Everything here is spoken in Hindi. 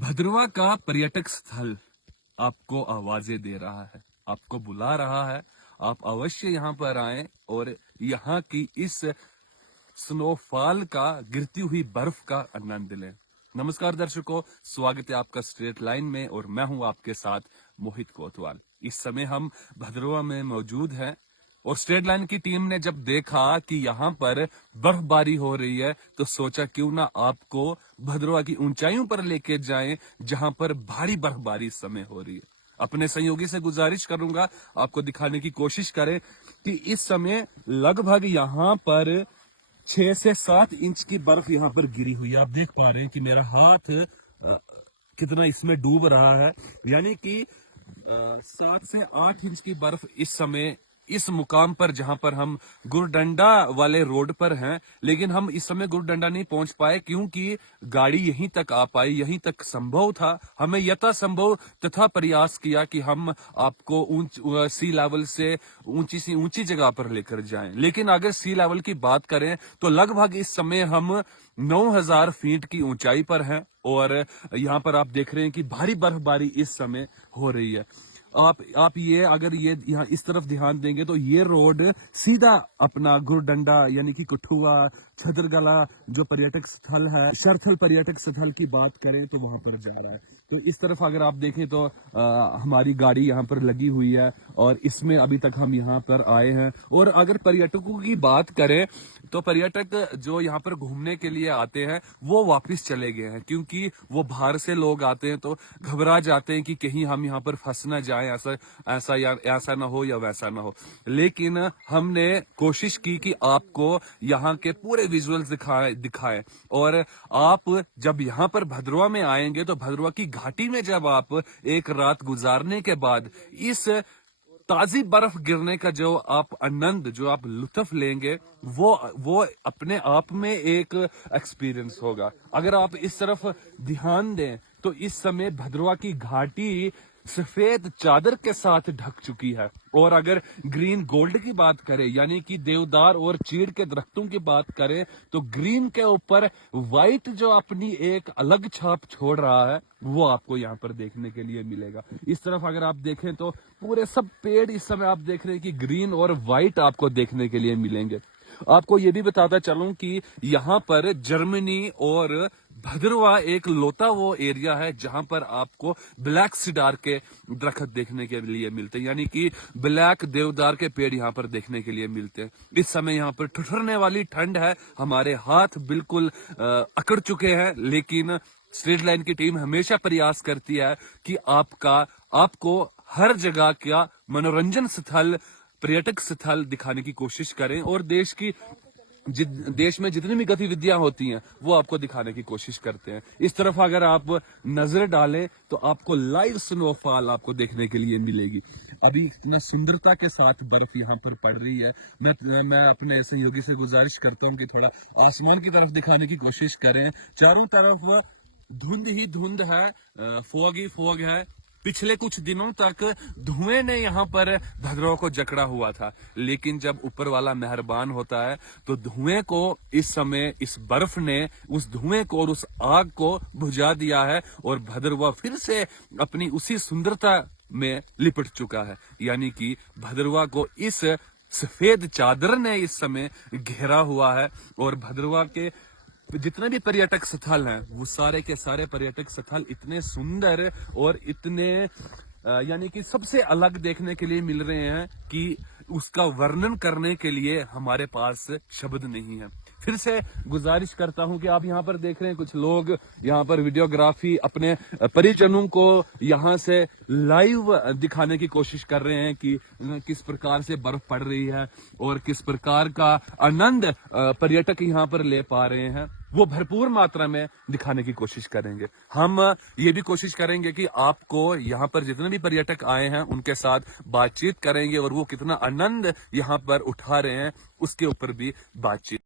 भद्रवा का पर्यटक स्थल आपको आवाजें दे रहा है, आपको बुला रहा है। आप अवश्य यहाँ पर आएं और यहाँ की इस स्नोफॉल का, गिरती हुई बर्फ का आनंद लें। नमस्कार दर्शकों, स्वागत है आपका स्ट्रेट लाइन में और मैं हूं आपके साथ मोहित कोतवाल। इस समय हम भद्रवा में मौजूद हैं और स्ट्रेट लाइन की टीम ने जब देखा कि यहाँ पर बर्फबारी हो रही है तो सोचा क्यों ना आपको भद्रवा की ऊंचाइयों पर लेके जाएं जहां पर भारी बर्फबारी इस समय हो रही है। अपने सहयोगी से गुजारिश करूंगा आपको दिखाने की कोशिश करें कि इस समय लगभग यहाँ पर 6 से 7 इंच की बर्फ यहाँ पर गिरी हुई है। आप देख पा रहे हैं कि मेरा हाथ कितना इसमें डूब रहा है, यानी कि 7 से 8 इंच की बर्फ इस समय इस मुकाम पर जहां पर हम गुरडंडा वाले रोड पर हैं। लेकिन हम इस समय गुरडंडा नहीं पहुंच पाए क्योंकि गाड़ी यहीं तक आ पाई, यहीं तक संभव था। हमें यथासंभव तथा प्रयास किया कि हम आपको सी लेवल से ऊंची जगह पर लेकर जाएं। लेकिन अगर सी लेवल की बात करें तो लगभग इस समय हम 9,000 फीट की ऊंचाई पर हैं और यहाँ पर आप देख रहे हैं कि भारी बर्फबारी इस समय हो रही है। आप ये अगर ये यहाँ इस तरफ ध्यान देंगे तो ये रोड सीधा अपना गुरडंडा यानी कि कठुआ, छतरगला जो पर्यटक स्थल है, शरथल पर्यटक स्थल की बात करें तो वहां पर जा रहा है। तो इस तरफ अगर आप देखें तो हमारी गाड़ी यहाँ पर लगी हुई है और इसमें अभी तक हम यहाँ पर आए हैं। और अगर पर्यटकों की बात करें तो पर्यटक जो यहाँ पर घूमने के लिए आते हैं वो वापस चले गए हैं क्योंकि वो बाहर से लोग आते हैं तो घबरा जाते हैं कि कहीं हम यहाँ पर फंस ना जाए, ऐसा ना हो या वैसा ना हो। लेकिन हमने कोशिश की कि आपको यहाँ के पूरे विजुअल्स दिखाएं और आप जब यहाँ पर भद्रवा में आएंगे तो भद्रवा की घाटी में जब आप एक रात गुजारने के बाद इस ताजी बर्फ गिरने का जो आप आनंद, जो आप लुत्फ लेंगे वो अपने आप में एक एक्सपीरियंस होगा। अगर आप इस तरफ ध्यान दें तो इस समय भद्रवा की घाटी सफेद चादर के साथ ढक चुकी है। और अगर ग्रीन गोल्ड की बात करें यानी कि देवदार और चीड़ के दरख्तों की बात करें तो ग्रीन के ऊपर व्हाइट जो अपनी एक अलग छाप छोड़ रहा है वो आपको यहाँ पर देखने के लिए मिलेगा। इस तरफ अगर आप देखें तो पूरे सब पेड़ इस समय आप देख रहे हैं कि ग्रीन और व्हाइट आपको देखने के लिए मिलेंगे। आपको ये भी बताता चलूं कि यहाँ पर जर्मनी और भद्रवा एक लोता वो एरिया है जहां पर आपको ब्लैक सिडार के दरख्त देखने के लिए मिलते हैं, यानी कि ब्लैक देवदार के पेड़ यहाँ पर देखने के लिए मिलते हैं। इस समय यहाँ पर ठिठुरने वाली ठंड है, हमारे हाथ बिल्कुल अकड़ चुके हैं। लेकिन स्ट्रेट लाइन की टीम हमेशा प्रयास करती है कि आपको हर जगह का मनोरंजन स्थल, पर्यटक स्थल दिखाने की कोशिश करें और देश में जितनी भी गतिविधियां होती हैं वो आपको दिखाने की कोशिश करते हैं। इस तरफ अगर आप नजर डालें तो आपको लाइव स्नोफॉल आपको देखने के लिए मिलेगी। अभी इतना सुंदरता के साथ बर्फ यहाँ पर पड़ रही है। मैं अपने सहयोगी से गुजारिश करता हूँ कि थोड़ा आसमान की तरफ दिखाने की कोशिश करें। चारों तरफ धुंध ही धुंध है, फॉग ही फॉग है। पिछले कुछ दिनों तक धुएं ने यहाँ पर भद्रवा को जकड़ा हुआ था, लेकिन जब ऊपर वाला मेहरबान होता है तो धुएं को इस समय इस बर्फ ने उस धुएं को और उस आग को बुझा दिया है और भद्रवा फिर से अपनी उसी सुंदरता में लिपट चुका है। यानी कि भद्रवा को इस सफेद चादर ने इस समय घेरा हुआ है और भद्रवा के जितने भी पर्यटक स्थल हैं वो सारे के सारे पर्यटक स्थल इतने सुंदर और इतने यानी कि सबसे अलग देखने के लिए मिल रहे हैं कि उसका वर्णन करने के लिए हमारे पास शब्द नहीं है। फिर से गुजारिश करता हूं कि आप यहाँ पर देख रहे हैं कुछ लोग यहाँ पर वीडियोग्राफी अपने परिजनों को यहाँ से लाइव दिखाने की कोशिश कर रहे हैं कि किस प्रकार से बर्फ पड़ रही है और किस प्रकार का आनंद पर्यटक यहाँ पर ले पा रहे हैं। वो भरपूर मात्रा में दिखाने की कोशिश करेंगे। हम ये भी कोशिश करेंगे कि आपको यहाँ पर जितने भी पर्यटक आए हैं उनके साथ बातचीत करेंगे और वो कितना आनंद यहाँ पर उठा रहे हैं उसके ऊपर भी बातचीत